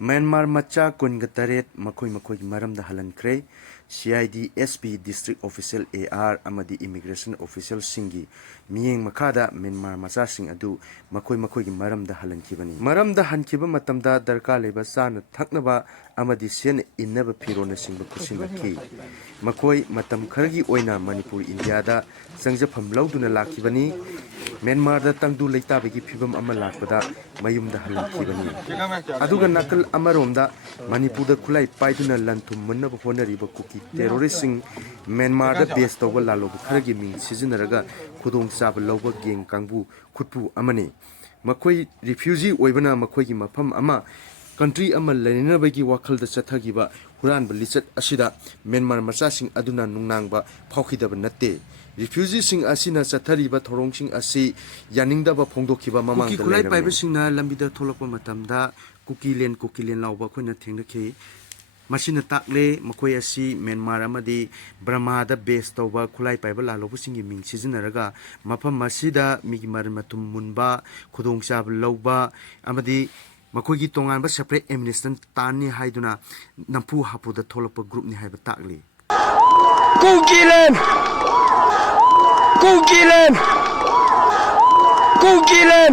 Myanmar macha kungatare makoi maramda hankhre CID SP District Official AR amadi Immigration Official Singi miyeng makada Myanmar macha sing adu makoi maramda hankhibani maramda hankiba matamda darka leba sana thaknaba amadi sen innaba phirona singba kusingaki makoi matam khargi oina Manipur India da sangjafam lauduna lakhibani Myanmar da tangdu leitabagi phibam ama lakpada mayumda hankhibani aduga nakal amaromda Manipur da khutlaipaiba lanthum munaba honariba Kuki terroristing Myanmar da base tawba laloba kharagi ming sizinaraga khudong chaba lawba geng kangbu khutpu amani makoi refugee oibana makoi gi mafam ama country ama leninabagi wakhalda chathagiba huranba lichat asida Myanmar machasing aduna nungnangba phawkhidaba natte refugee sing asina chathariba thorong asi yaningdaba phongdokhiba mamangda Kuki khutlaipaiba singna lambida tholakpa matamda Kuki len lawba khoina thengrakhi Machine takle makoi asi Myanmar amadi Burma da base tawba khutlaipaiba lalobu singi ming sizinaraga mafam masida migi matum munba khudong chab lawba amadi makoi gi tongan ba separate administration tani haiduna nampu hapu da tholapa group ni haiba takle Kuki len